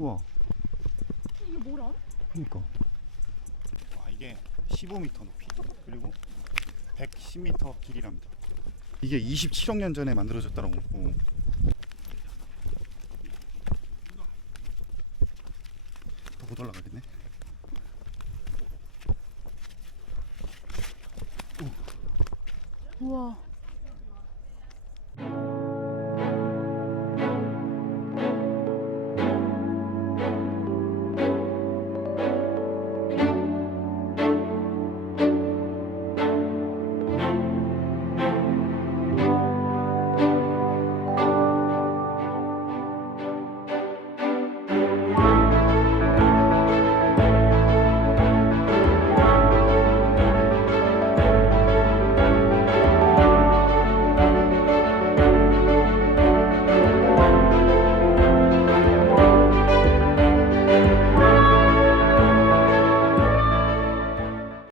우와. 이게 뭐라? 그니까. 이게 15m 높이 그리고 110m 길이랍니다. 이게 27억 년 전에 만들어졌다라고. 더 못 올라가겠네. 우와.